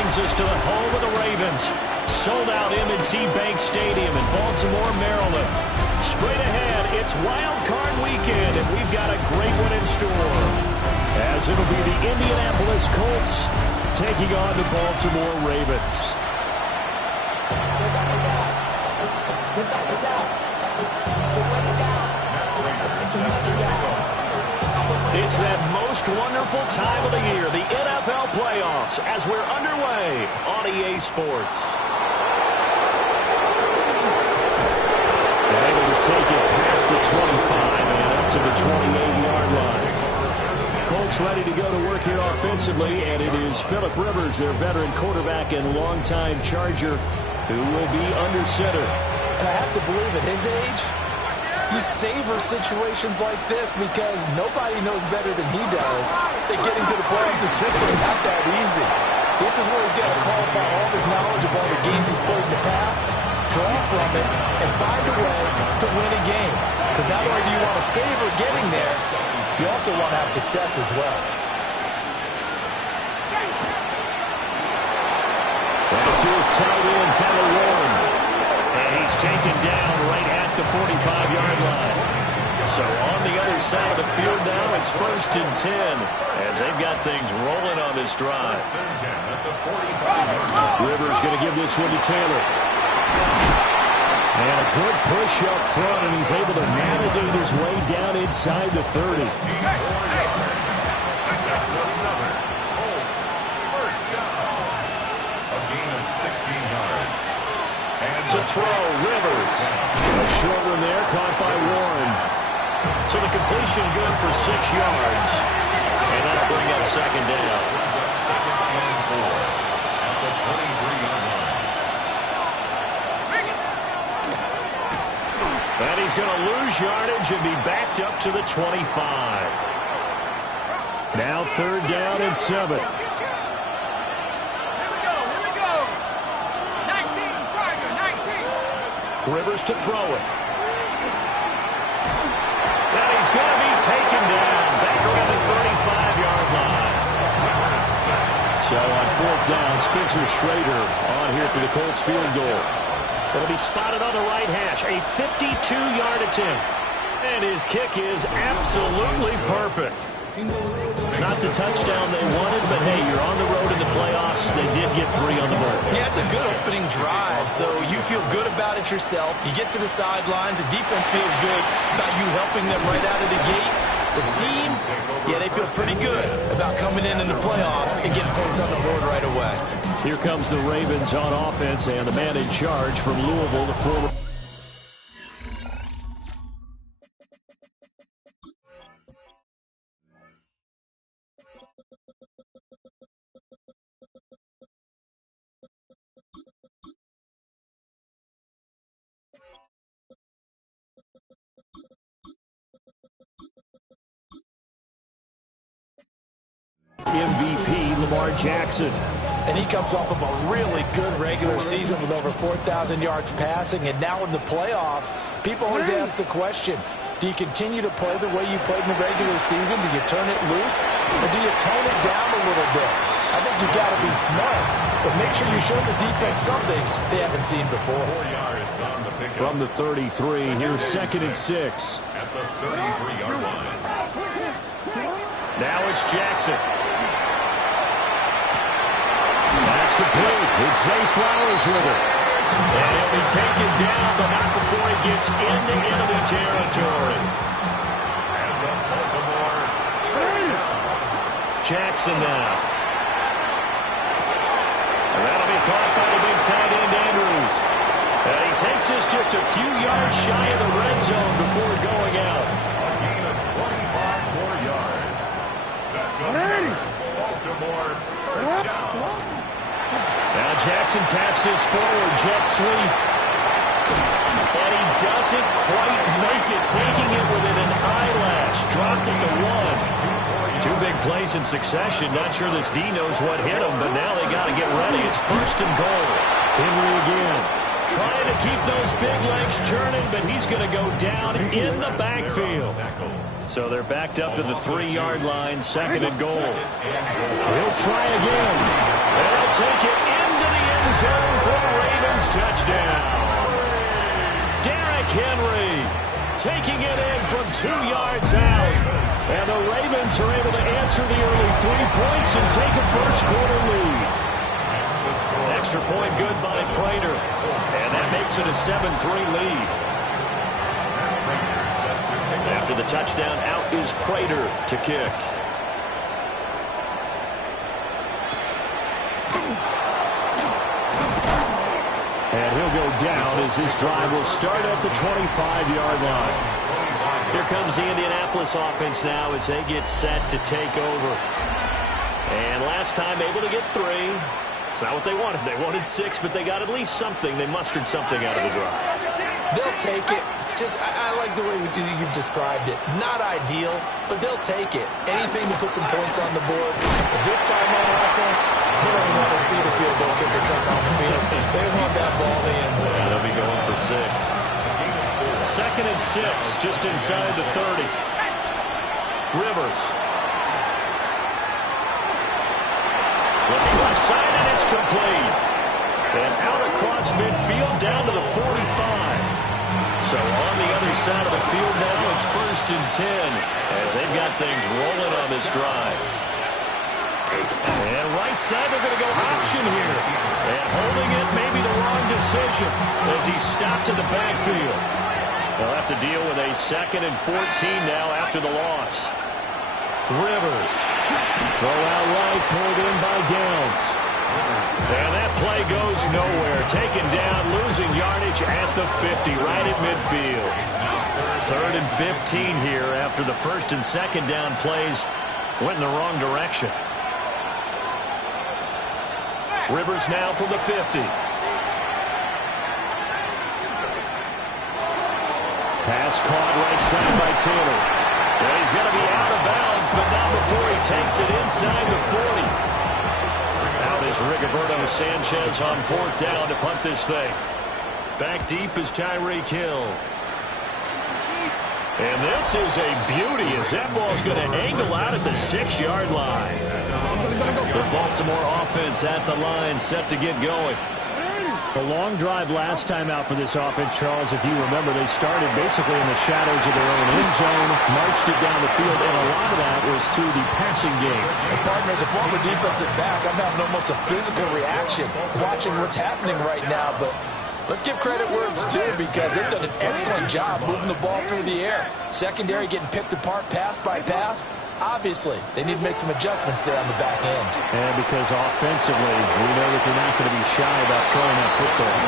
brings us to the home of the Ravens. Sold out M&T Bank Stadium in Baltimore, Maryland. Straight ahead, it's Wildcard weekend, and we've got a great one in store. As it'll be the Indianapolis Colts taking on the Baltimore Ravens. It's that most wonderful time of the year, the NFL playoffs, as we're underway on EA Sports. They're able to take it past the 25 and up to the 28-yard line. Colts ready to go to work here offensively, and it is Phillip Rivers, their veteran quarterback and longtime Charger, who will be under center. And I have to believe at his age, you savor situations like this because nobody knows better than he does that getting to the playoffs is simply not that easy. This is where he's going to call upon all his knowledge of all the games he's played in the past, draw from it, and find a way to win a game. Because not only do you want to savor getting there, you also want to have success as well. That's to his tight end, Tyler Warren. And he's taken down right at the 45-yard line. So on the other side of the field now, it's 1st and 10 as they've got things rolling on this drive. Rivers going to give this one to Taylor. And a good push up front, and he's able to navigate his way down inside the 30. To throw, Rivers. A short one there, caught by Warren. So the completion good for 6 yards. And that'll bring up 2nd down. Second and 4 at the 23-yard line. And he's going to lose yardage and be backed up to the 25. Now 3rd down and 7. Rivers to throw it. And he's going to be taken down back around the 35-yard line. So on 4th down, Spencer Schrader on here for the Colts field goal. It'll be spotted on the right hash, a 52-yard attempt. And his kick is absolutely perfect. Not the touchdown they wanted, but hey, you're on the road in the playoffs. They did get 3 on the board. Yeah, it's a good opening drive, so you feel good about it yourself. You get to the sidelines. The defense feels good about you helping them right out of the gate. The team, yeah, they feel pretty good about coming in the playoffs and getting points on the board right away. Here comes the Ravens on offense, and the man in charge from Louisville, the former. MVP Lamar Jackson. And he comes off of a really good regular season with over 4,000 yards passing. And now in the playoffs, people always ask the question, do you continue to play the way you played in the regular season? Do you turn it loose? Or do you tone it down a little bit? I think you've got to be smart. But make sure you show the defense something they haven't seen before. 4 yards on the pickup. From the 33, here's 2nd and 6. At the 33-yard line. Now it's Jackson. That's complete. It's Zay Flowers with it. And he'll be taken down, but not before he gets into enemy territory. And the Baltimore Jackson now. And that'll be caught by the big tight end, Andrews. And he takes us just a few yards shy of the red zone before going out. A gain of 25 more yards. That's Baltimore first down. Now Jackson taps his forward jet sweep. And he doesn't quite make it, taking it within an eyelash. Dropped it to 1. 2 big plays in succession. Not sure this D knows what hit him, but now they got to get ready. It's 1st and goal. Henry again. Trying to keep those big legs churning, but he's going to go down in the backfield. So they're backed up to the 3-yard line, 2nd and goal. He'll try again. They'll take it touchdown. Derrick Henry taking it in from 2 yards out. And the Ravens are able to answer the early 3 points and take a first-quarter lead. Extra point good by Prater. And that makes it a 7-3 lead. After the touchdown, out is Prater to kick. And he'll go down as this drive will start at the 25-yard line. Here comes the Indianapolis offense now as they get set to take over. And last time able to get 3. It's not what they wanted. They wanted 6, but they got at least something. They mustered something out of the drive. They'll take it. I like the way you've described it. Not ideal, but they'll take it. Anything to put some points on the board. But this time on offense, they don't want to see the field goal kicker jump on the field. They want that ball in the end zone. Yeah, they'll be going for 6. 2nd and 6, just inside the 30. Rivers. With the left side, and it's complete. And out across midfield, down to the 45. So on the other side of the field now, it's 1st and 10 as they've got things rolling on this drive. And right side, they're going to go option here. And holding it may be the wrong decision as he stopped to the backfield. They'll have to deal with a 2nd and 14 now after the loss. Rivers. Throw out right, pulled in by Downs. And that play goes nowhere. Taken down, losing yardage at the 50, right at midfield. 3rd and 15 here after the 1st and 2nd down plays went in the wrong direction. Rivers now from the 50. Pass caught right side by Taylor. And he's going to be out of bounds, but not before he takes it inside the 40. Out is Rigoberto Sanchez on 4th down to punt this thing. Back deep is Tyreek Hill. And this is a beauty as that ball's going to angle out at the 6-yard line. The Baltimore offense at the line set to get going. A long drive last time out for this offense, Charles. If you remember, they started basically in the shadows of their own end zone, marched it down the field, and a lot of that was through the passing game. And partner, as a former defensive back, I'm having almost a physical reaction watching what's happening right now. But let's give credit where it's due because they've done an excellent job moving the ball through the air. Secondary getting picked apart pass by pass. Obviously, they need to make some adjustments there on the back end. And because offensively, we know that they're not going to be shy about throwing that football.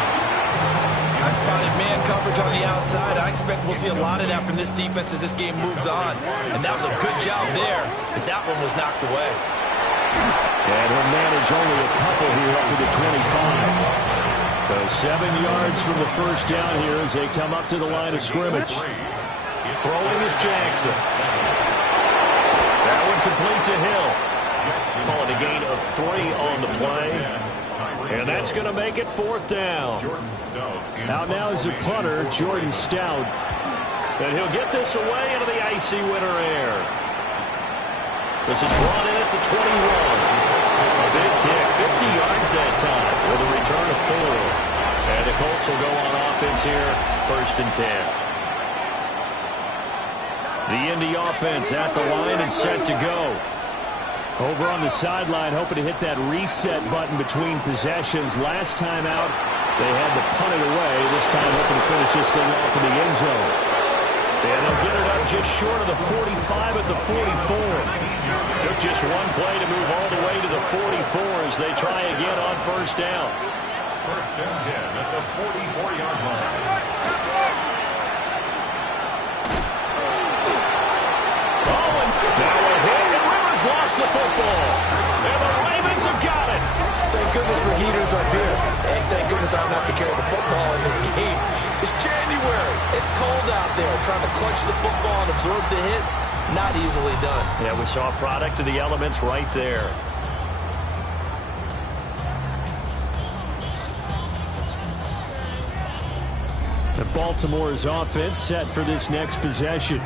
I spotted man coverage on the outside. I expect we'll see a lot of that from this defense as this game moves on. And that was a good job there as that one was knocked away. And he'll manage only a couple here up to the 25. So 7 yards from the 1st down here as they come up to the line of scrimmage. Throwing is Jackson. That one complete to Hill. Calling a gain of 3 on the play. And that's going to make it 4th down. Out now is a punter, Jordan Stout. And he'll get this away into the icy winter air. This is brought in at the 21. A big kick, 50 yards that time with a return of 4. And the Colts will go on offense here, 1st and 10. The Indy offense at the line and set to go. Over on the sideline, hoping to hit that reset button between possessions. Last time out, they had to punt it away. This time hoping to finish this thing off in the end zone. And they'll get it up just short of the 45 at the 44. Took just one play to move all the way to the 44 as they try again on 1st down. 1st and 10 at the 44-yard line. Now a hit, and Rivers lost the football. And the Ravens have got it. Thank goodness for heaters up here. And thank goodness I don't have to carry the football in this game. It's January. It's cold out there. Trying to clutch the football and absorb the hits, not easily done. Yeah, we saw a product of the elements right there. The Baltimore's offense set for this next possession.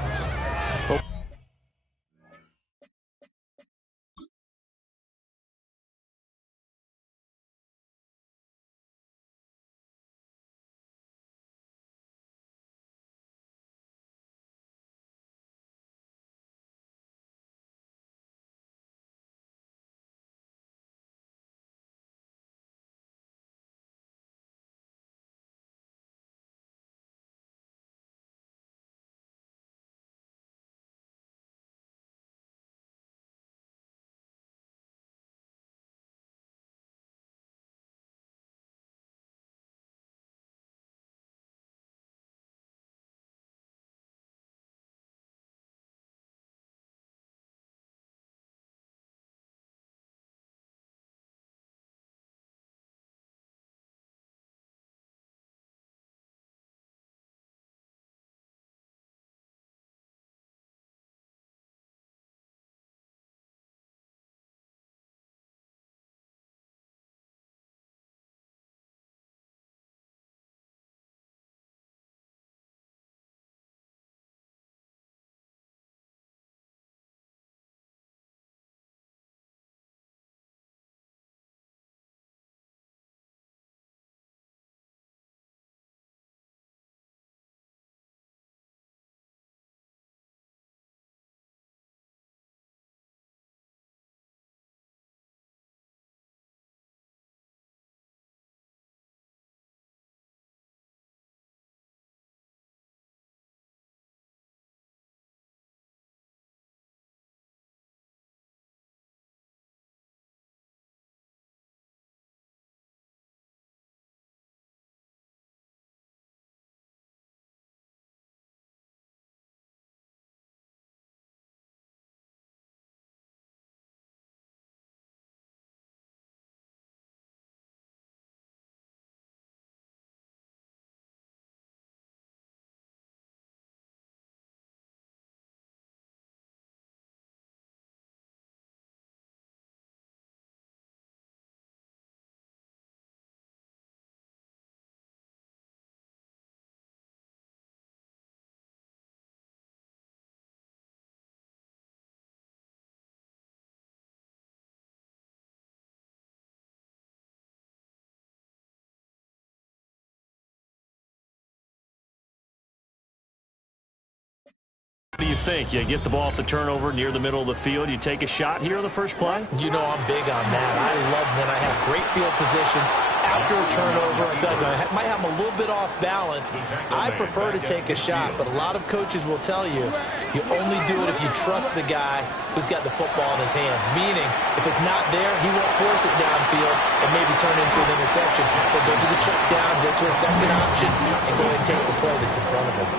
What do you think? You get the ball off the turnover near the middle of the field. You take a shot here on the first play? You know I'm big on that. I love when I have great field position. After a turnover, I feel like I might have them a little bit off balance. I prefer to take a shot, but a lot of coaches will tell you, you only do it if you trust the guy who's got the football in his hands. Meaning, if it's not there, he won't force it downfield and maybe turn into an interception. He'll go to the check down, go to a second option, and go ahead and take the play that's in front of him.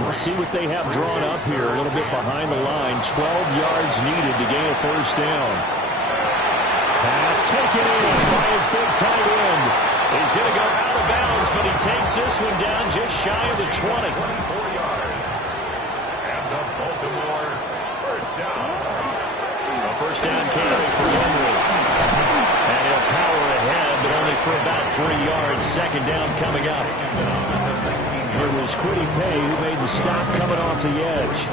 We'll see what they have drawn up here. A little bit behind the line. 12 yards needed to gain a first down. Pass taken in by his big tight end. He's going to go out of bounds, but he takes this one down just shy of the 20. 24 yards. And the Baltimore first down. A first down carry for Henry. And he'll power ahead, but only for about 3 yards. Second down coming up. It was Quiddy Pay who made the stop coming off the edge.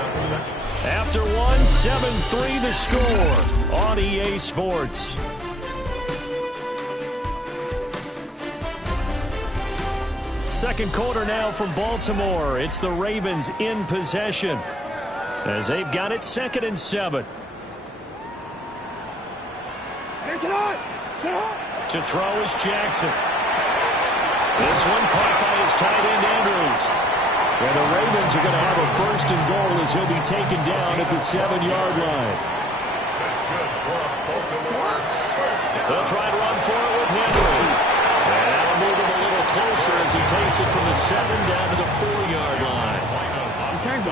After one, 7-3 the score on EA Sports. Second quarter now from Baltimore. It's the Ravens in possession as they've got it 2nd and 7. To throw is Jackson. This one caught by his tight end Andrews. And the Ravens are going to have a first and goal as he'll be taken down at the 7-yard line. That's good for Baltimore. First down. They'll try to run for it with Henry. And that'll move him a little closer as he takes it from the 7 down to the 4-yard line.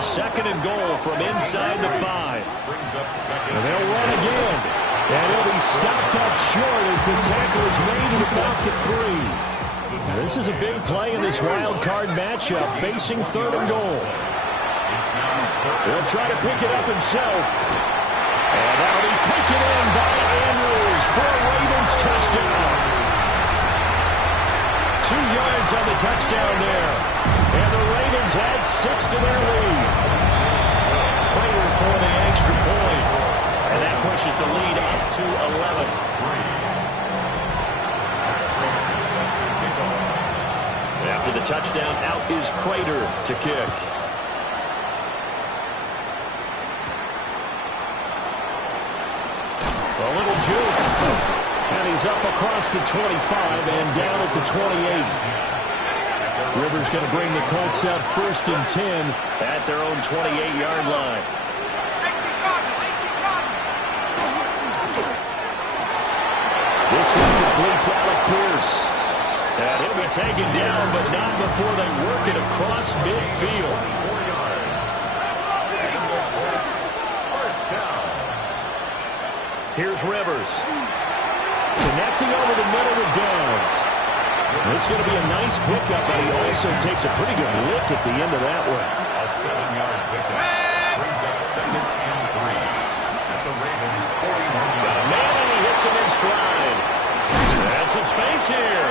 Second and goal from inside the 5. And they'll run again. And he'll be stopped up short as the tackle is made at about the 3. This is a big play in this wild card matchup, facing 3rd and goal. He'll try to pick it up himself. And that'll be taken in by Andrews for a Ravens touchdown. 2 yards on the touchdown there. And the Ravens had 6 to their lead. Prater for the extra point. And that pushes the lead up to 11. After the touchdown, out is Prater to kick. A little juke. And he's up across the 25 and down at the 28. Rivers going to bring the Colts up 1st and 10 at their own 28-yard line. This one completes Alec Pierce. And he'll be taken down, but not before they work it across midfield. 4 yards. And the Colts first down. Here's Rivers. Connecting over the middle with Downs. It's going to be a nice pickup, but he also takes a pretty good lick at the end of that one. A 7-yard pickup brings up 2nd and 3 at the Ravens 41-yard line. Man, and he hits him in stride. That's some space here.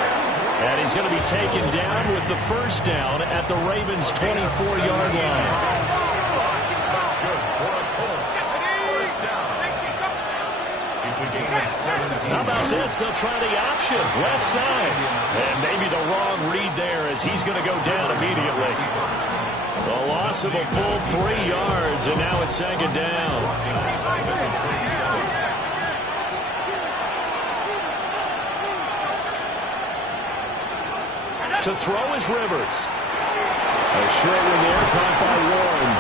And he's going to be taken down with the first down at the Ravens' 24-yard line. That's good for a Colts first down. It's a gain of 17. How about this? They'll try the option, left side. And maybe the wrong read there as he's going to go down immediately. The loss of a full 3 yards, and now it's 2nd down. To throw is Rivers. A short one there, caught by Warren.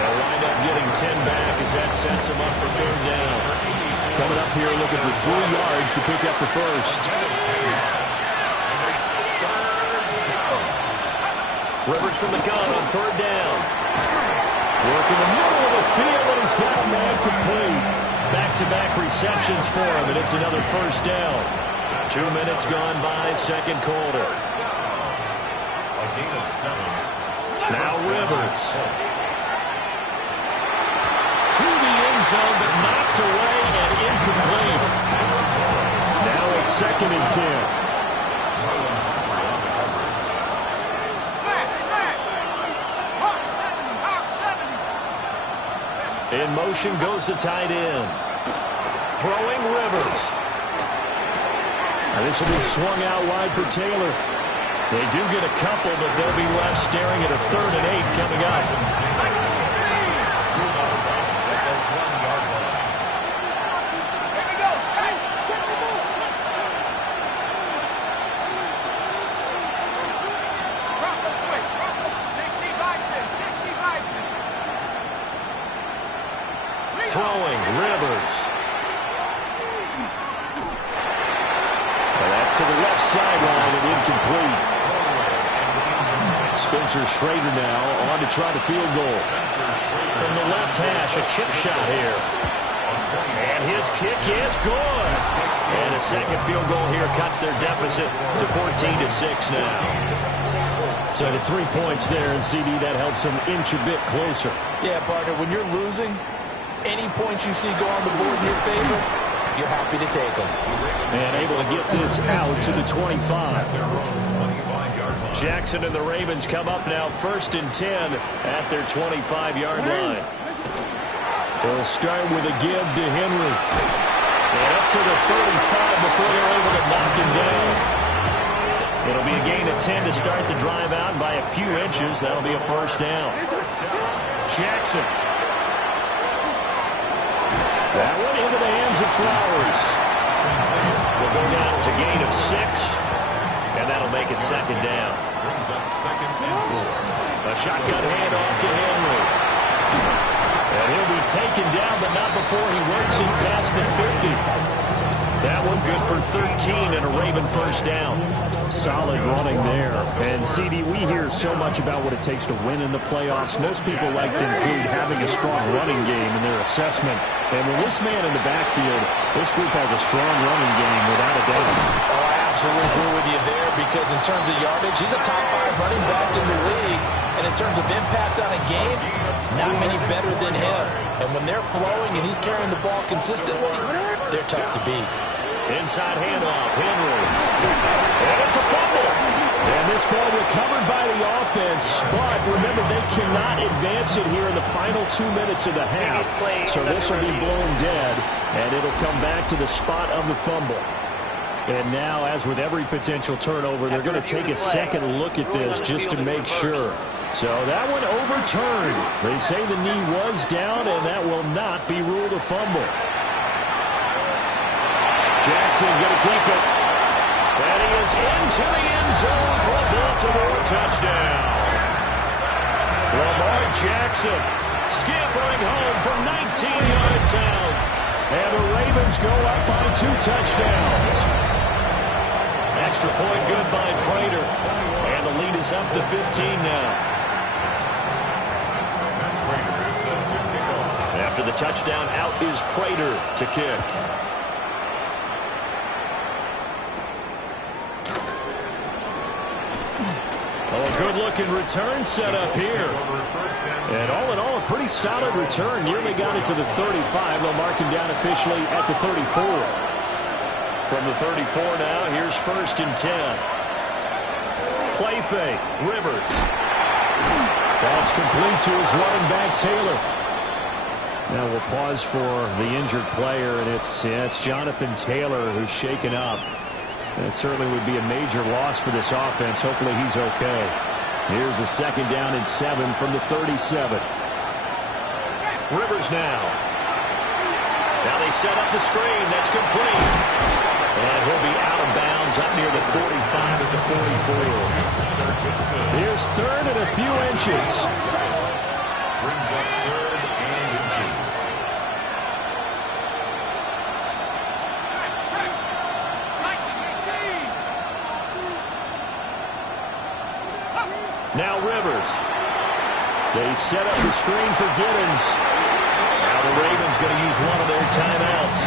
They'll wind up getting 10 back as that sets him up for 3rd down. Coming up here looking for 3 yards to pick up the first. Rivers from the gun on 3rd down. Working the middle of the field, and he's got a man complete. Back-to-back receptions for him, and it's another first down. 2 minutes gone by, 2nd quarter. Now Rivers. To the end zone, but knocked away and incomplete. Now it's 2nd and 10. In motion goes the tight end. Throwing Rivers. And this will be swung out wide for Taylor. They do get a couple, but they'll be left staring at a 3rd and 8 coming up. That's to the left sideline and incomplete. Spencer Schrader now on to try the field goal. From the left hash, a chip shot here. And his kick is good. And a second field goal here cuts their deficit to 14-6 now. So to 3 points there, and CD, that helps them inch a bit closer. Yeah, partner, when you're losing, any points you see go on the board in your favor, you're happy to take them. And able to get this out to the 25. Jackson and the Ravens come up now 1st and 10 at their 25-yard line. They'll start with a give to Henry. And up to the 35 before they're able to knock him down. It'll be a gain of 10 to start the drive out by a few inches. That'll be a first down. Jackson. That one into the hands of Flowers. We'll go down to gain of 6. And that'll make it second down. A shotgun handoff to Henry. And he'll be taken down, but not before he works it past the 50. That one good for 13 and a Raven first down. Solid running there. And, CD, we hear so much about what it takes to win in the playoffs. Most people like to include having a strong running game in their assessment. And with this man in the backfield, this group has a strong running game without a doubt. Oh, I absolutely agree with you there because in terms of yardage, he's a top 5 running back in the league. And in terms of impact on a game, not many better than him. And when they're flowing and he's carrying the ball consistently, they're tough to beat. Inside handoff, Henry. And it's a fumble. And this ball recovered by the offense, but remember, they cannot advance it here in the final 2 minutes of the half. So this will be blown dead, and it'll come back to the spot of the fumble. And now, as with every potential turnover, they're going to take a second look at this just to make sure. So that one overturned. They say the knee was down, and that will not be ruled a fumble. Jackson going to keep it. And he is into the end zone for a Baltimore touchdown. Lamar Jackson scampering home from 19 yards out. And the Ravens go up by 2 touchdowns. Extra point good by Prater. And the lead is up to 15 now. After the touchdown, out is Prater to kick. Oh, a good-looking return set up here. And all in all, a pretty solid return. Nearly got it to the 35. They'll mark him down officially at the 34. From the 34 now, here's 1st and 10. Play fake, Rivers. That's complete to his running back, Taylor. Now we'll pause for the injured player, and it's Jonathan Taylor who's shaken up. That certainly would be a major loss for this offense. Hopefully he's okay. Here's a 2nd down and 7 from the 37. Rivers now. Now they set up the screen. That's complete. And he'll be out of bounds up near the 45 at the 44. Here's 3rd and a few inches. Brings up 3rd and inches. Now Rivers. They set up the screen for Giddens. Now the Ravens going to use one of their timeouts,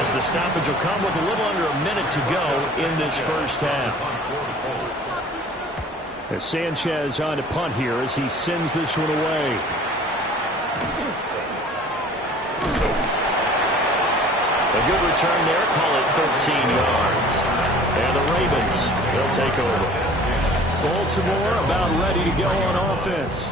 as the stoppage will come with a little under a minute to go in this first half. As Sanchez on to punt here as he sends this one away. A good return there. Call it 13 yards. And the Ravens, they'll take over. Baltimore about ready to go on offense.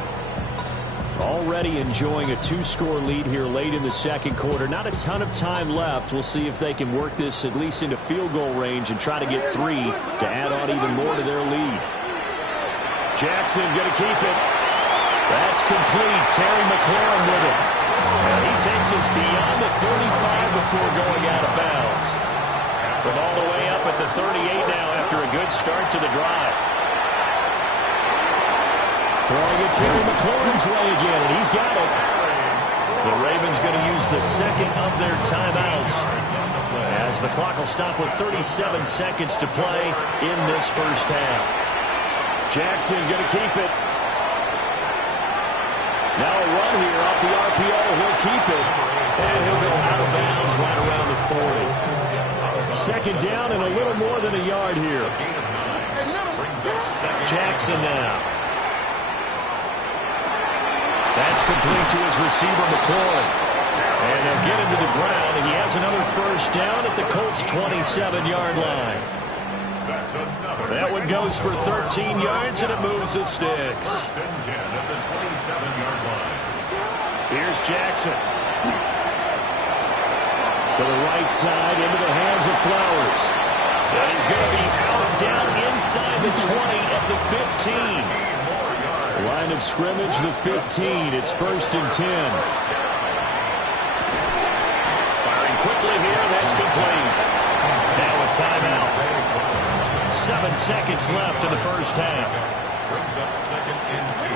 Already enjoying a 2-score lead here late in the second quarter. Not a ton of time left. We'll see if they can work this at least into field goal range and try to get 3 to add on even more to their lead. Jackson going to keep it. That's complete. Terry McLaurin with it. And he takes us beyond the 35 before going out of bounds. From all the way up at the 38 now after a good start to the drive. Throwing it Terry McLaurin's way again, and he's got it. The Ravens going to use the 2nd of their timeouts. As the clock will stop with 37 seconds to play in this first half. Jackson going to keep it. Now a run here off the RPO. He'll keep it. And he'll go out of bounds right around the 40. Second down and a little more than a yard here. Jackson now. That's complete to his receiver, McCoy. And they'll get him to the ground, and he has another first down at the Colts' 27-yard line. That one goes for 13 yards, and it moves the sticks. Here's Jackson. To the right side, into the hands of Flowers. And he's going to be out down inside the 20 at the 15. Line of scrimmage, the 15. It's 1st and 10. Firing quickly here. That's complete. Now a timeout. 7 seconds left in the first half. Brings up 2nd and 2.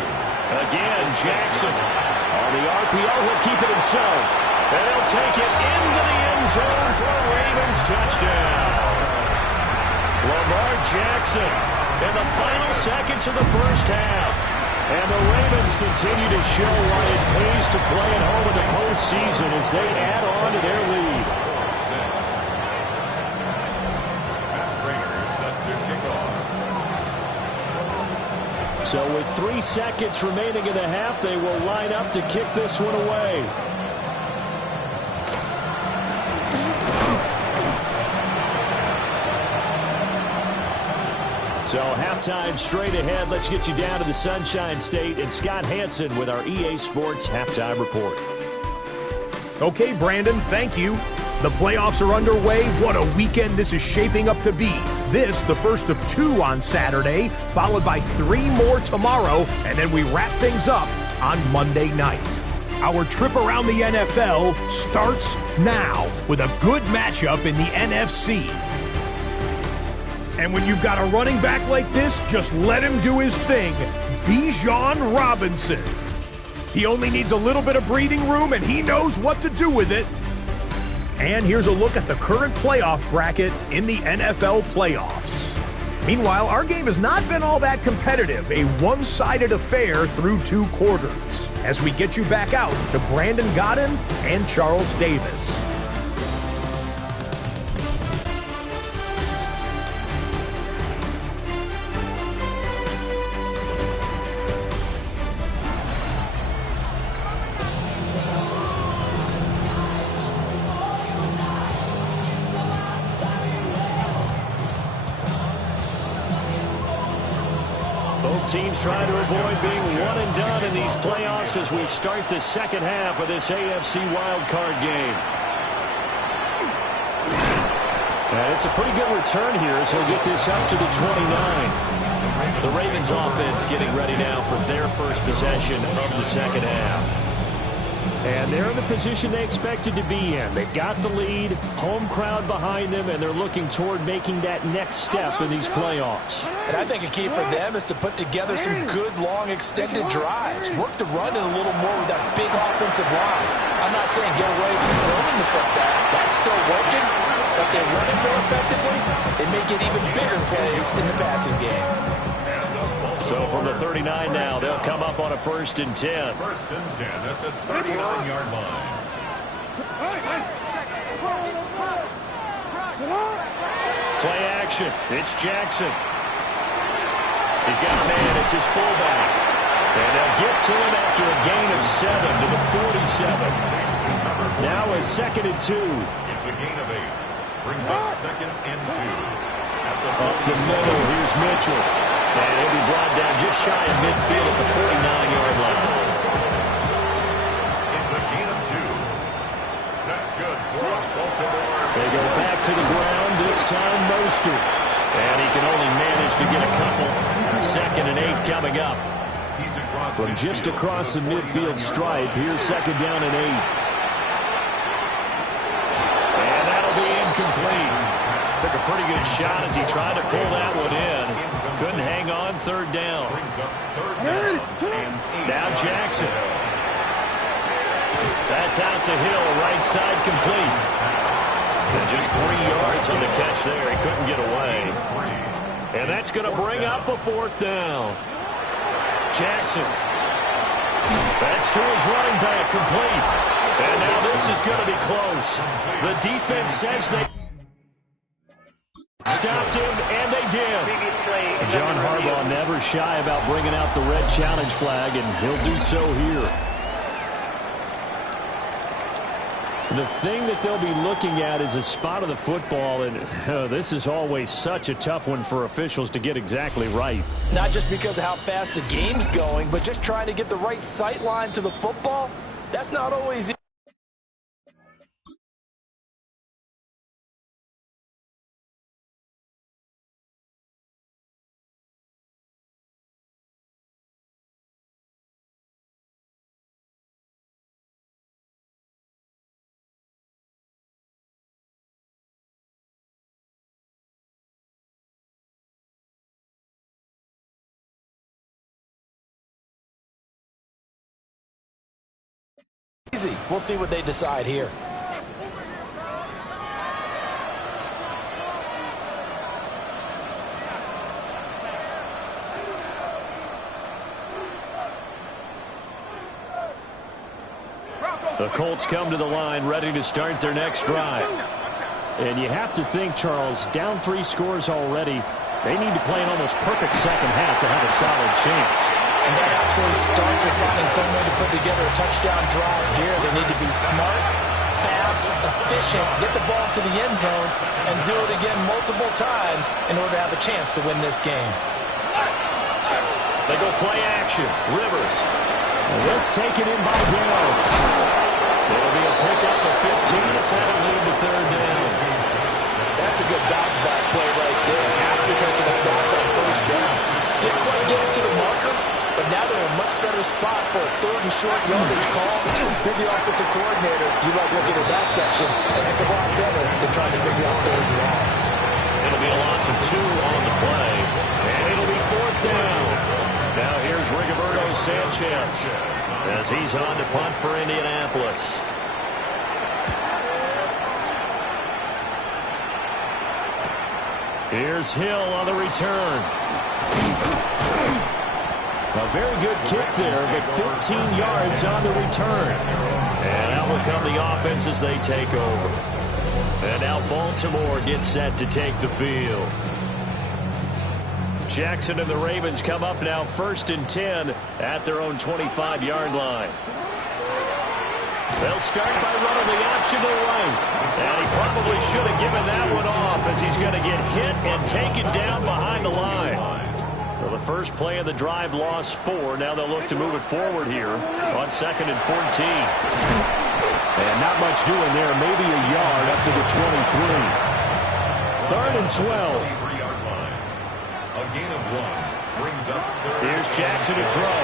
Again, Jackson. On the RPO, he'll keep it himself. And he'll take it into the end zone for a Ravens touchdown. Lamar Jackson in the final seconds of the first half. And the Ravens continue to show why it pays to play at home in the postseason as they add on to their lead. 4-6. Set to kick off. So with 3 seconds remaining in the half, they will line up to kick this one away. So halftime straight ahead. Let's get you down to the Sunshine State and Scott Hansen with our EA Sports Halftime Report. Okay, Brandon, thank you. The playoffs are underway. What a weekend this is shaping up to be. This, the first of 2 on Saturday, followed by 3 more tomorrow, and then we wrap things up on Monday night. Our trip around the NFL starts now with a good matchup in the NFC. And when you've got a running back like this, just let him do his thing. Bijan Robinson. He only needs a little bit of breathing room, and he knows what to do with it. And here's a look at the current playoff bracket in the NFL playoffs. Meanwhile, our game has not been all that competitive, a one-sided affair through 2 quarters. As we get you back out to Brandon Godden and Charles Davis. Teams trying to avoid being one and done in these playoffs as we start the second half of this AFC Wildcard game. And it's a pretty good return here as he'll get this up to the 29. The Ravens offense getting ready now for their first possession of the second half. And they're in the position they expected to be in. They've got the lead, home crowd behind them, and they're looking toward making that next step in these playoffs. And I think a key for them is to put together some good, long, extended drives. Work the run in a little more with that big offensive line. I'm not saying get away from throwing the football. That's still working. But they run it more effectively. They may get even bigger plays in the passing game. So from the 39 now, they'll come up on a 1st and 10. 1st and 10 at the 39-yard line. Play action. It's Jackson. He's got a man. It's his fullback. And they'll get to him after a gain of 7 to the 47. Now a 2nd and 2. It's a gain of 8. Brings up 2nd and 2. Up the middle, here's Mitchell. And he'll be brought down just shy of midfield at the 49-yard line. It's a gain of 2. That's good. They go back to the ground, this time Mostert. And he can only manage to get a couple. 2nd and 8 coming up. From just across the midfield stripe, here's 2nd down and 8. And that'll be incomplete. Took a pretty good shot as he tried to pull that one in. Couldn't hang on, 3rd down. Now Jackson. That's out to Hill, right side complete. And just 3 yards on the catch there. He couldn't get away. And that's going to bring up a 4th down. Jackson. That's to his running back, complete. And now this is going to be close. The defense says they stopped him, and they did. John Harbaugh never shy about bringing out the red challenge flag, and he'll do so here. The thing that they'll be looking at is a spot of the football, and this is always such a tough one for officials to get exactly right. Not just because of how fast the game's going, but just trying to get the right sight line to the football. That's not always easy. We'll see what they decide here. The Colts come to the line ready to start their next drive. And you have to think, Charles, down 3 scores already. They need to play an almost perfect second half to have a solid chance. And that absolutely starts with finding some way to put together a touchdown drive here. They need to be smart, fast, efficient, get the ball to the end zone, and do it again multiple times in order to have a chance to win this game. They go play action. Rivers. And this taken in by Downs. It'll be a pickup of 15 as that'll lead to 3rd down. That's a good bounce back play right there after taking a sack on 1st down. Didn't quite get it to the marker, but now they're in a much better spot for a 3rd and short yardage call. You're the offensive coordinator. You like looking at that section a heck of a lot better than trying to figure out 3rd and long. It'll be a loss of 2 on the play, and it'll be 4th down. Now here's Rigoberto Sanchez as he's on to punt for Indianapolis. Here's Hill on the return. A very good kick there, but 15 yards on the return. And out will come the offense as they take over. And now Baltimore gets set to take the field. Jackson and the Ravens come up now 1st and 10 at their own 25-yard line. They'll start by running the option to the right. And he probably should have given that one off as he's going to get hit and taken down behind the line. Well, the first play of the drive lost 4. Now they'll look to move it forward here on 2nd and 14. And not much doing there. Maybe a yard up to the 23. 3rd and 12. A gain of 1 brings up 3rd. Here's Jackson to throw.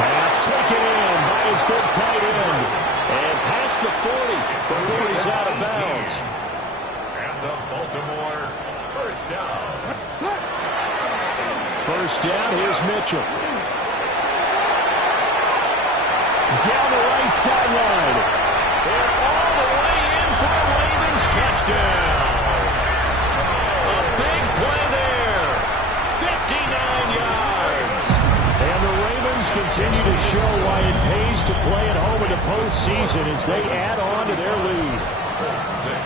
Pass taken in by his big tight end. And past the 40 before he's out of bounds. And the Baltimore 1st down. 1st down, here's Mitchell. Down the right sideline. And all the way in for a Ravens touchdown. A big play there. 59 yards. And the Ravens continue to show why it pays to play at home in the postseason as they add on to their lead. 6.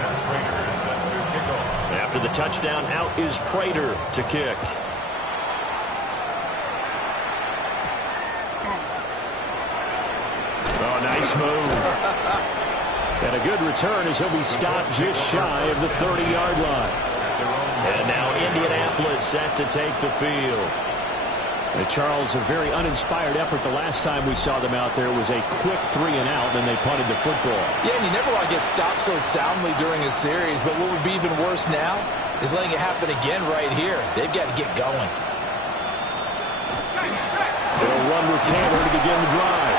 And Prater is set to kick off. After the touchdown, out is Prater to kick. Oh, nice move. And a good return as he'll be stopped just shy of the 30-yard line. And now Indianapolis set to take the field. And Charles, a very uninspired effort the last time we saw them out there was a quick 3 and out, and they punted the football. Yeah, and you never want to get stopped so soundly during a series, but what would be even worse now is letting it happen again right here. They've got to get going. They'll run with Taylor to begin the drive.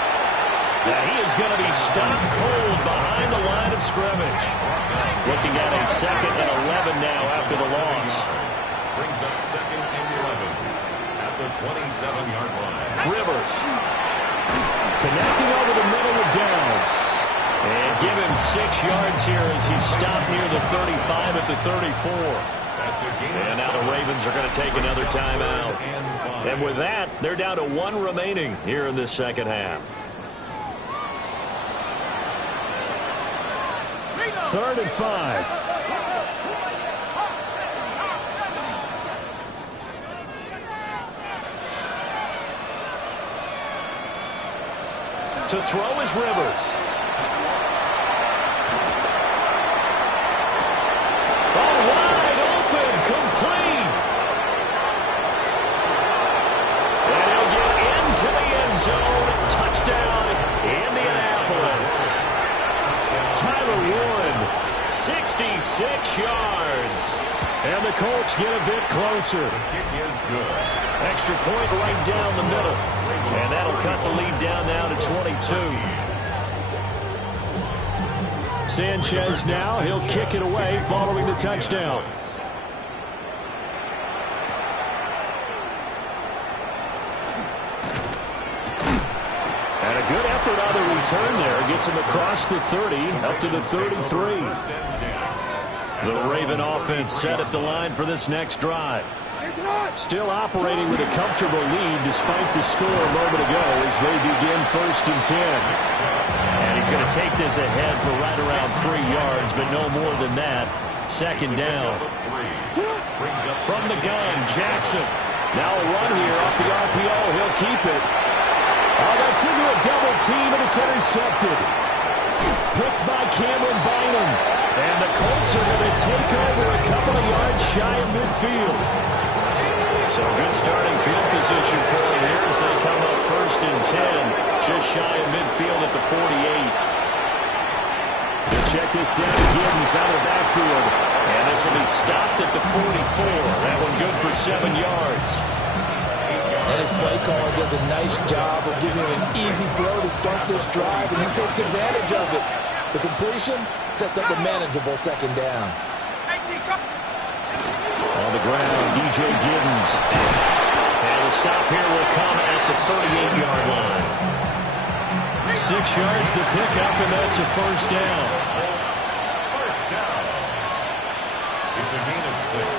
Now he is going to be stopped cold behind the line of scrimmage. Looking at a 2nd and 11 now after the loss. Brings up 2nd and 11 at the 27-yard line. Rivers. Connecting over the middle with Downs. And give him 6 yards here as he stopped near the 35 at the 34. And now the Ravens are going to take another timeout. And with that, they're down to 1 remaining here in this second half. 3rd and 5. To throw is Rivers. Oh, wide open, complete. And he'll get into the end zone. Touchdown, Indianapolis. Tyler Warren, 66 yards. And the Colts get a bit closer. The kick is good. Extra point right down the middle. And that'll cut the lead down now to 22. Sanchez now, he'll kick it away following the touchdown. And a good effort on the return there. Gets him across the 30, up to the 33. The Raven offense set at the line for this next drive. Still operating with a comfortable lead despite the score a moment ago as they begin 1st and 10. And he's going to take this ahead for right around 3 yards, but no more than that. 2nd down. From the gun, Jackson. Now a run here off the RPO. He'll keep it. Oh, that's into a double team, and it's intercepted. Picked by Cameron Bynum. And the Colts are going to take over a couple of yards shy of midfield. So good starting field position for them here as they come up 1st and 10. Just shy of midfield at the 48. They'll check this down to Giddens out of the backfield. And this will be stopped at the 44. That one good for 7 yards. And his play caller does a nice job of giving him an easy throw to start this drive, and he takes advantage of it. The completion sets up a manageable 2nd down. On the ground, DJ Giddens. And the stop here will come at the 38-yard line. 6 yards the pickup, and that's a 1st down. First down. It's a gain of 6.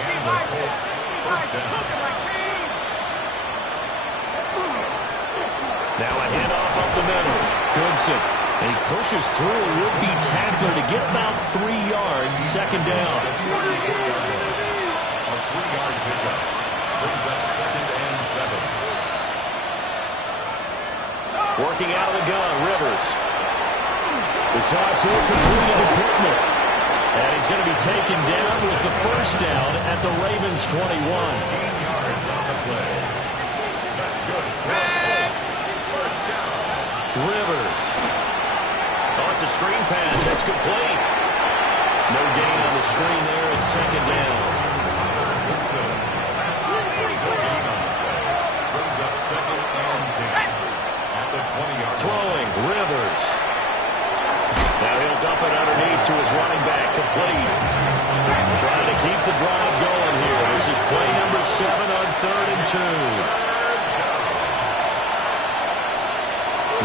And the Colts, 1st down. Now a handoff up the middle. Goodson. And he pushes through a would-be tackler to get about 3 yards. 2nd down. A 3-yard pickup. Brings up 2nd and 7. Working out of the gun, Rivers. The toss here completed to Pittman. And he's going to be taken down with the 1st down at the Ravens 21. 18 yards on the play. That's good. First down. Rivers. Oh, it's a screen pass. That's complete. No gain on the screen there. It's 2nd down. Brings up 2nd and 10. At the 20-yard line. Throwing, Rivers. Now he'll dump it underneath to his running back. Complete. Trying to keep the drive going here. This is play number 7 on 3rd and 2.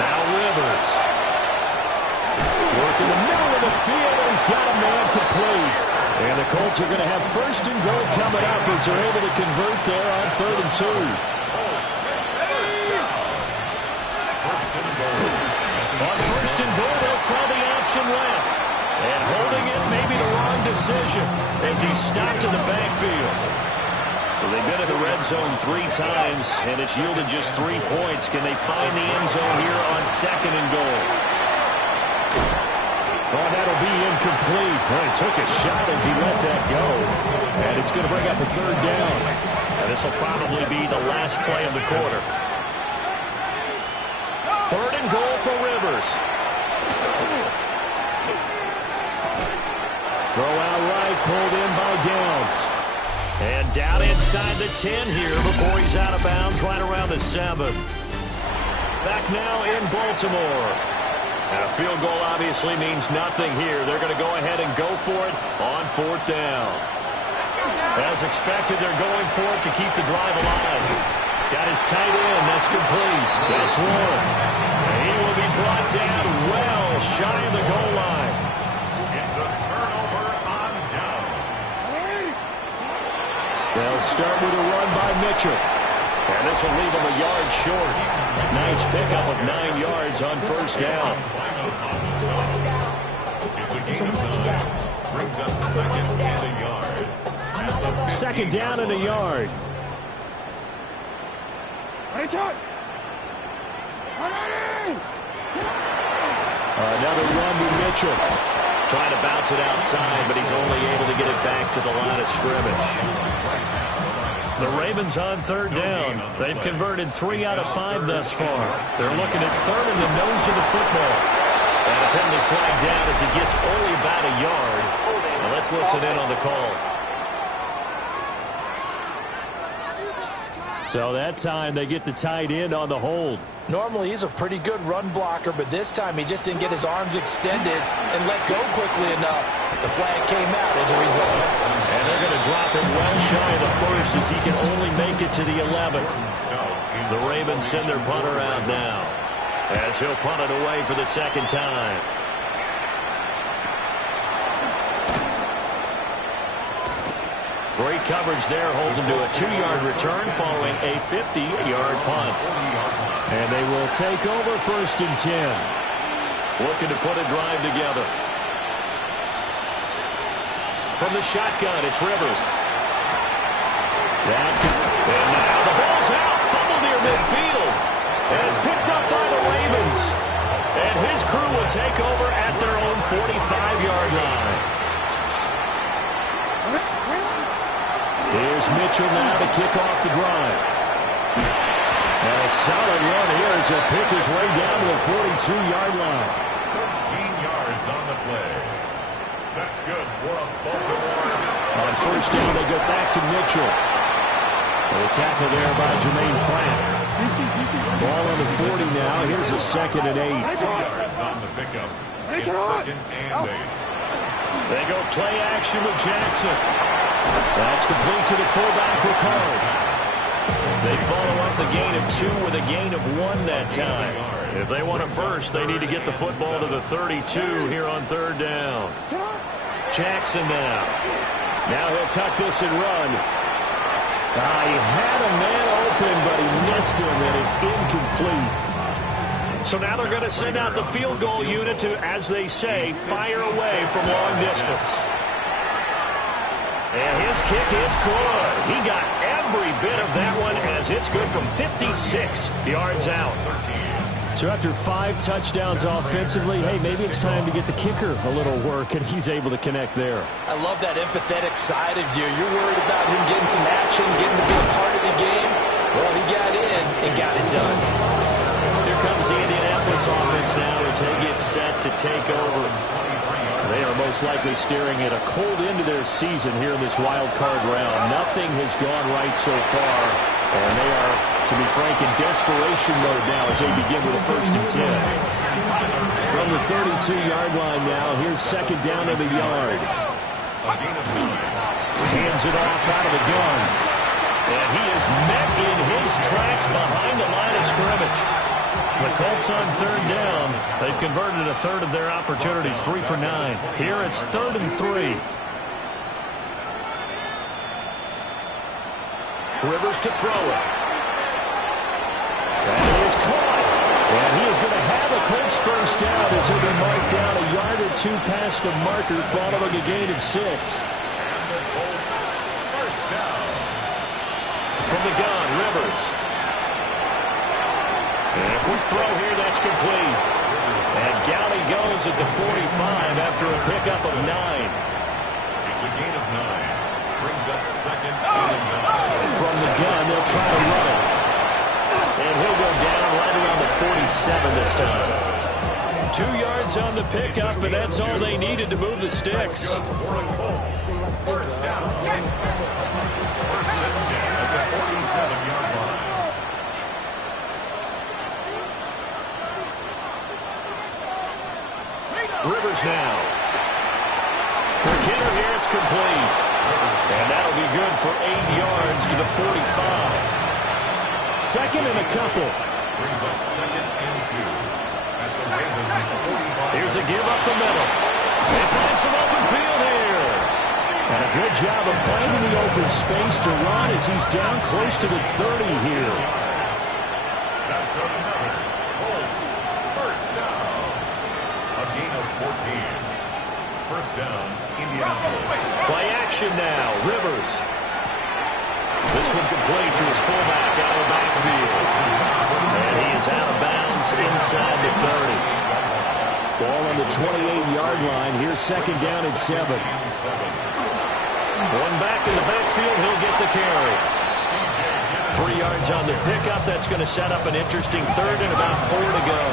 Now Rivers. Work in the middle of the field, and he's got a man complete. And the Colts are going to have 1st and goal coming up as they're able to convert there on 3rd and 2. On 1st and goal, they'll try the option left. And holding it may be the wrong decision as he's stopped in the backfield. So they've been in the red zone 3 times, and it's yielded just 3 points. Can they find the end zone here on 2nd and goal? Oh, that'll be incomplete. Well, he took a shot as he let that go. And it's going to bring up a 3rd down. And this will probably be the last play of the quarter. 3rd and goal for Rivers. Throw out right, pulled in by Downs. And down inside the 10 here before he's out of bounds right around the 7. Back now in Baltimore. And a field goal obviously means nothing here. They're going to go ahead and go for it on 4th down. As expected, they're going for it to keep the drive alive. Got his tight end. That's complete. That's one. He will be brought down well shy of the goal line. It's a turnover on down. They'll start with a run by Mitchell. And this will leave him a yard short. Nice pickup of 9 yards on first down. It's a gain of 9. Brings up second and a yard. Second down and a yard. Another run to Mitchell. Trying to bounce it outside, but he's only able to get it back to the line of scrimmage. The Ravens on third down. They've converted 3 out of 5 thus far. They're looking at third in the nose of the football. And a penalty flag down as he gets only about a yard. Now let's listen in on the call. So that time they get the tight end on the hold. Normally he's a pretty good run blocker, but this time he just didn't get his arms extended and let go quickly enough. The flag came out as a result. And they're going to drop it well shy of the first as he can only make it to the 11. The Ravens send their punter out now as he'll punt it away for the second time. Great coverage there, holds him to a 2-yard return following a 50-yard punt. And they will take over first and 10. Looking to put a drive together. From the shotgun, it's Rivers. And now the ball's out. Fumble near midfield. And it's picked up by the Ravens. And his crew will take over at their own 45-yard line. Here's Mitchell now to kick off the drive. And a solid run here as he'll pick his way down to the 42-yard line. 13 yards on the play. That's good for a Baltimore. On first down, they go back to Mitchell. The tackle there by Jermaine Pratt. Ball on the 40 now. Here's a 2nd and 8. 2 yards on the pickup. It's 2nd and 8. They go play action with Jackson. That's complete to the fullback, Ricard. They follow up the gain of 2 with a gain of 1 that time. If they want a first, they need to get the football to the 32 here on third down. Jackson now. Now he'll tuck this and run. He had a man open, but he missed him, and it's incomplete. So now they're going to send out the field goal unit to, as they say, fire away from long distance. And his kick is good. He got every bit of that one as it's good from 56 yards out. So after 5 touchdowns offensively, hey, maybe it's time to get the kicker a little work, and he's able to connect there. I love that empathetic side of you. You're worried about him getting some action, getting to be a part of the game. Well, he got in and got it done. Here comes the Indianapolis offense now as they get set to take over. They are most likely staring at a cold end to their season here in this wild card round. Nothing has gone right so far, and they are, to be frank, in desperation mode now as they begin with a 1st and 10. From the 32-yard line now, here's 2nd down in the yard. Hands it off out of the gun. And he is met in his tracks behind the line of scrimmage. The Colts on third down. They've converted a third of their opportunities, 3 for 9. Here it's 3rd and 3. Rivers to throw it. And he is caught. And he is going to have a Colts first down as he'll be marked down a yard or 2 past the marker following a gain of 6. And the Colts first down. From the gun, Rivers. And a quick throw here, that's complete. And down he goes at the 45 after a pickup of 9. It's a gain of 9. Brings up 2nd and 9. From the gun, they'll try to run it. And he'll go down right around the 47 this time. 2 yards on the pickup, and that's all they needed to move the sticks. First down. 1st and 10 at the 47-yard line. Rivers now. For Kidder here, it's complete. And that'll be good for 8 yards to the 45. Second and a couple. Brings up second and 2. At the Ravens 45. Here's a give up the middle. They find some open field here. And a good job of finding the open space to run as he's down close to the 30 here. That's another Colts first down. A gain of 14. First down, Indianapolis. Play action now, Rivers. This one complete to his fullback out of the backfield. And he is out of bounds inside the 30. Ball on the 28-yard line. Here's second down and 7. One back in the backfield. He'll get the carry. 3 yards on the pickup. That's going to set up an interesting third and about 4 to go.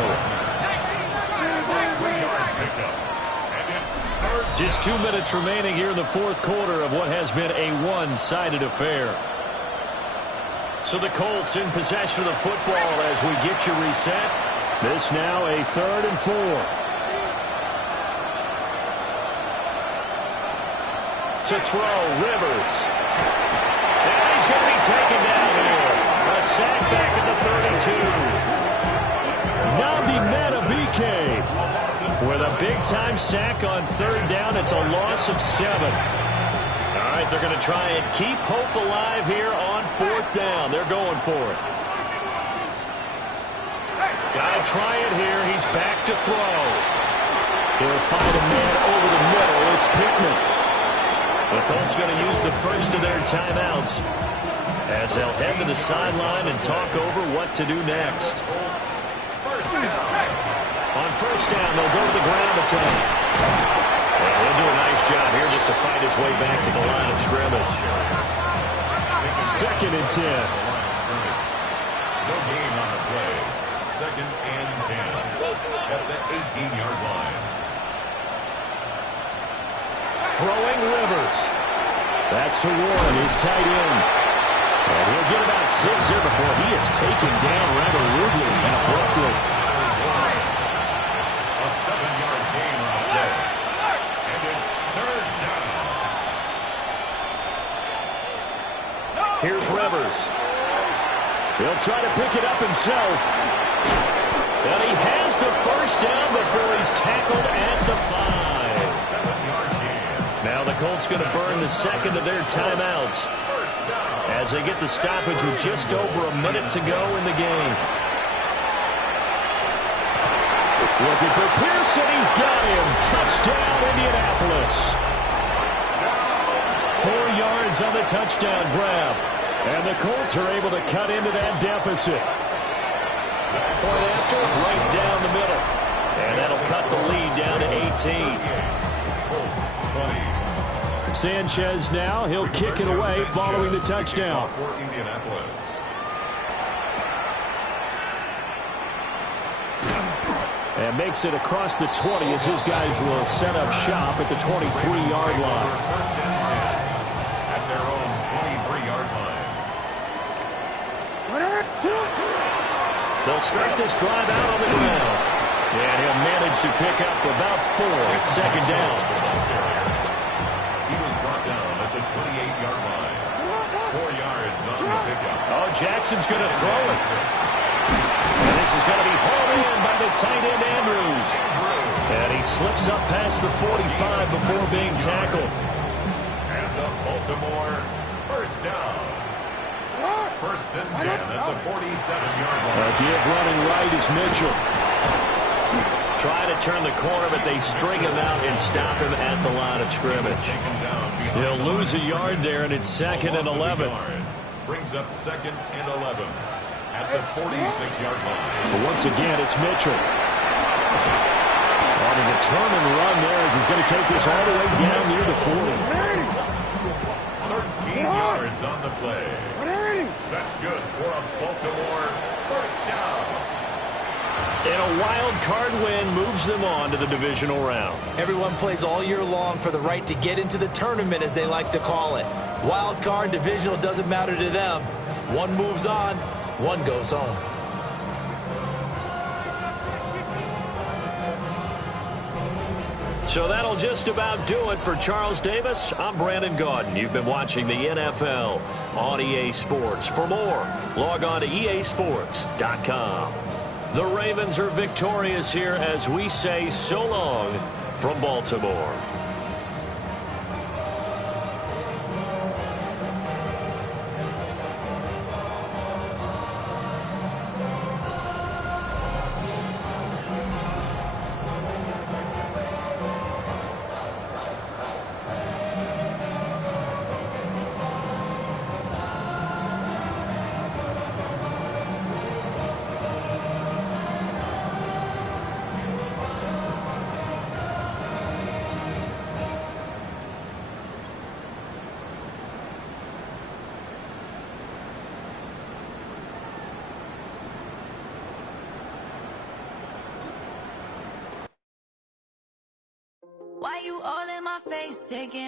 Just 2 minutes remaining here in the fourth quarter of what has been a one-sided affair. So the Colts in possession of the football as we get you reset. This now a 3rd and 4. To throw, Rivers. And he's going to be taken down here. A sack back at the 32. Nabi Matabike with a big-time sack on 3rd down. It's a loss of 7. All right, they're going to try and keep hope alive here on 4th down. They're going for it. Got to try it here. He's back to throw. They'll find a man over the middle. It's Pittman. The Colts going to use the first of their timeouts as they'll head to the sideline and talk over what to do next. On 1st down, they'll go to the ground attack. Well, he'll do a nice job here just to fight his way back to the line of scrimmage. 2nd and 10. No gain on the play. 2nd and 10 at the 18-yard line. Throwing Rivers. That's to Warren, his tight end. And he'll get about 6 here before he is taken down rather rudely and abruptly. A 7-yard gain on the play. And it's 3rd down. Here's Rivers. He'll try to pick it up himself. And he has the first down before he's tackled at the 5. 7-yard gain. Now the Colts going to burn the second of their timeouts as they get the stoppage with just over a minute to go in the game. Looking for Pearson. He's got him. Touchdown, Indianapolis. 4 yards on the touchdown grab. And the Colts are able to cut into that deficit. Point after, right down the middle. And that'll cut the lead down to 18. Sanchez now, he'll kick it away following the touchdown. And makes it across the 20 as his guys will set up shop at the 23-yard line. First and 10 at their own 23-yard line. They'll start this drive out on the ground. And he'll manage to pick up about 4 at 2nd down. He was brought down at the 28-yard line. 4 yards on the pickup. Oh, Jackson's going to throw it. And this is going to be hauled in by the tight end Andrews. And he slips up past the 45 before being tackled. And the Baltimore first down. First and 10 at the 47-yard line. A give running right is Mitchell. Try to turn the corner, but they string him out and stop him at the line of scrimmage. He'll lose a yard there, and it's 2nd and 11. Brings up 2nd and 11 at the 46-yard line. But once again, it's Mitchell. On a determined run there as he's going to take this all the way down near the 40. 13 yards on the play. That's good for a Baltimore first down. And a wild card win moves them on to the divisional round. Everyone plays all year long for the right to get into the tournament, as they like to call it. Wild card, divisional, doesn't matter to them. One moves on, one goes home. So that'll just about do it for Charles Davis. I'm Brandon Gaudin. You've been watching the NFL on EA Sports. For more, log on to easports.com. The Ravens are victorious here as we say so long from Baltimore. Why you all in my face, taking